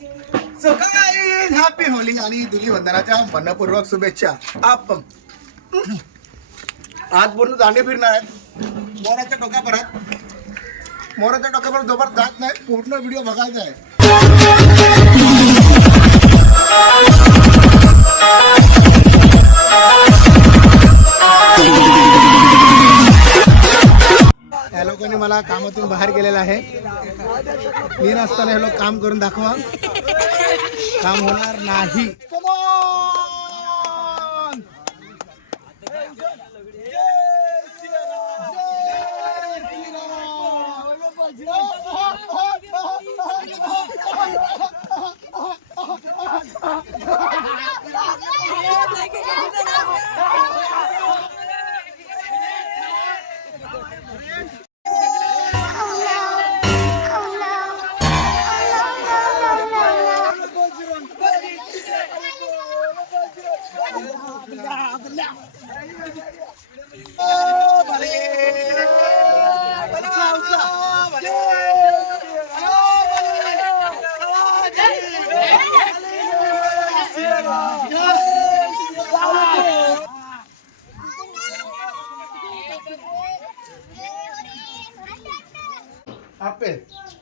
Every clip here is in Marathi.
सो गाईज हॅपी होली आणि धुलीवंदनाच्या मनपूर्वक शुभेच्छा. आपण आज पूर्ण दांडे फिरणार आहेत मोराच्या टोकापर्यंत मोराच्या टोकापर्यंत जोपर्यंत जात नाही. पूर्ण व्हिडिओ बघायचा आहे. मी हे लोक काम करून दाखवा. काम होणार नाही.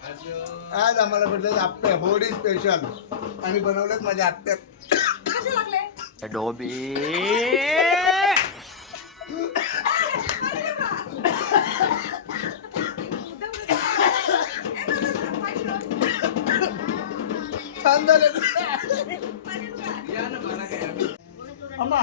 आज आम्हाला भेटले आप्पे होडी स्पेशल आणि बनवलेत माझ्या आत्या. डोबी छान झाले. अम्मा.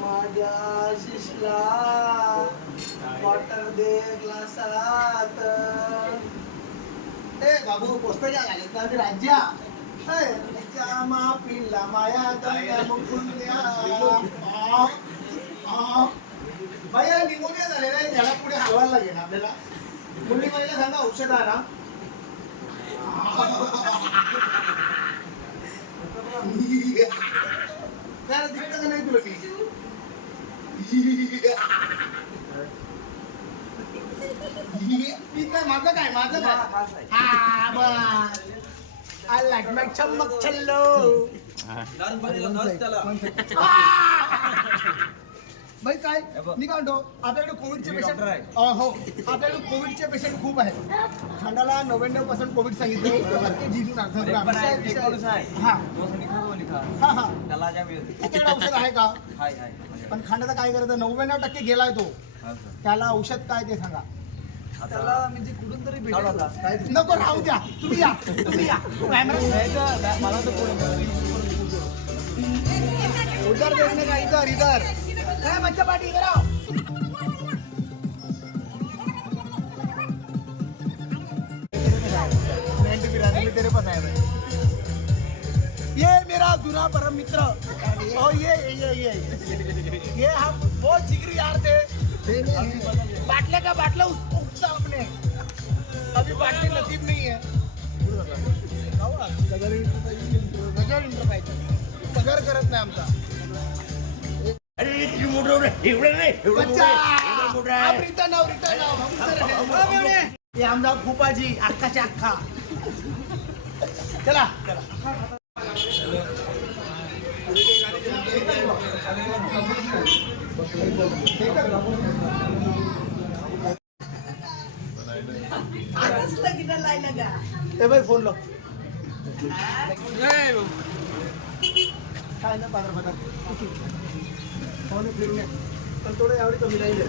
माझ्या शिशला वॉटर दे ग्लासात. ए बाबू पोस्त घ्या लागेल का? राज्या. मा पिल्ला माया दया. मुकुंद्या बाया निमोनिया झालेला आहे. त्याला पुढे हलवायला लागेल आपल्याला. मुली बाईला सांगा औषध आणा काय रे, दिसतं का नाही तुला ती? ती काय माझं काय माझं काय? हा बस चम्मक छल्लो. बाई काय? मी काय म्हणतो आपल्याकडे कोविडचे पेशंट हो. आपल्याकडे कोविडचे पेशंट खूप आहेत. थंडाला नव्याण्णव पर्सेंट कोविड सांगितलं. हा. हा. हा त्याच्याकडे औषध आहे का? पण खांडाचा काय करायचं नव्याण्णव टक्के गेलाय तो. त्याला औषध काय ते सांगा. त्याला म्हणजे कुठून तरी भेटेल. नको राहू द्या. तुम्ही या तुम्ही या. कॅमेरा मला तर उधर देखने का इधर. आओ. तेरे पास आया ये मेरा दूरा परम मित्र. ओ ये ये ये ये. हम बहुत जिगरी यार थे. बाटले का बाटला अभी बाटले नसीब नहीं है। इंटरप्राइज पगार करत नाही आमचा उधर हैं. हो, मेवणे. हे। आमचा फुपाजी अख्खाच्या अख्खा चला चला। ए भाई फ़ोन लो। काय ना पात्र पात्र ना फिरून पण थोडं यावेळी कमी राहील.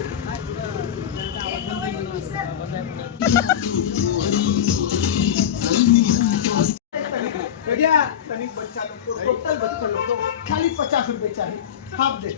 बढ़िया तनिक बच्चा लोग को टोटल बच्चा लोग को खाली पचास रुपए चाहिए हाफ़ दे.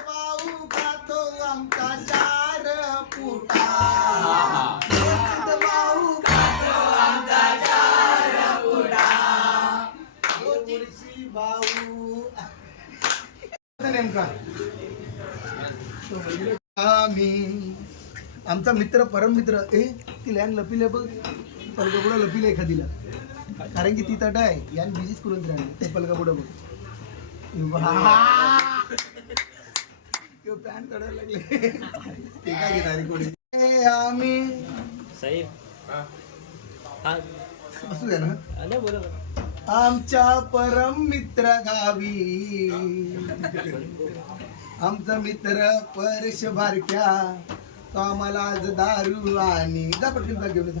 भाऊ खातो आमचा चार पुटा रोचित भाऊ खातो आमचा चार पुटा भाऊ नेमका आम्ही आमचा मित्र परम मित्र ए ती लॅन लपिले बघ. लपिले एखादीला. कारण की ती तट आहे. यान बिजीच करून राहिले. ते पलका पुढं बघ. पॅन काढायला लागले. ते काय घेणार कोणी? ए, आम्ही. असू द्या ना. आमच्या परम मित्र गावी. आमचा मित्र परश बारक्या. तो आम्हाला आज दारू आणि जा पटकन जा घेऊन जा.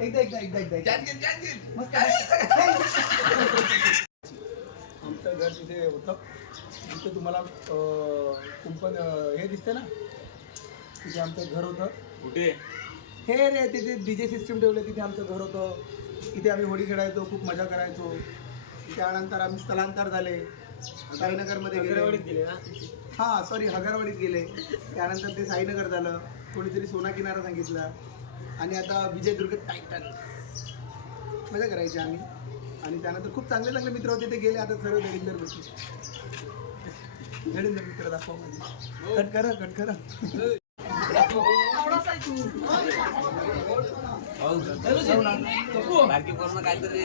एकदा एकदा एकदा एकदा मस्त. आमचं घर तिथे होतं. तिथे तुम्हाला अं, कुंपण अं, हे दिसते ना? तिथे आमचं घर होतं. कुठे? हे रे तिथे डीजे सिस्टम ठेवले तिथे आमचं घर होतं. तिथे आम्ही होळी खेळायचो खूप मजा करायचो. त्यानंतर आम्ही स्थलांतर झाले. साईनगरमध्ये गेले. हा सॉरी हगरवाडीत गेले. त्यानंतर ते साईनगर झालं. कोणीतरी सोना किनारा सांगितला. आणि आता विजयदुर्ग टायटन मजा करायची आम्ही आणि त्यानंतर खूप चांगले चांगले मित्र होते ते गेले आता सर्व धडींदर बसले धडींदर मित्र दाखवा कट करा कट करा बाकी पूर्ण काहीतरी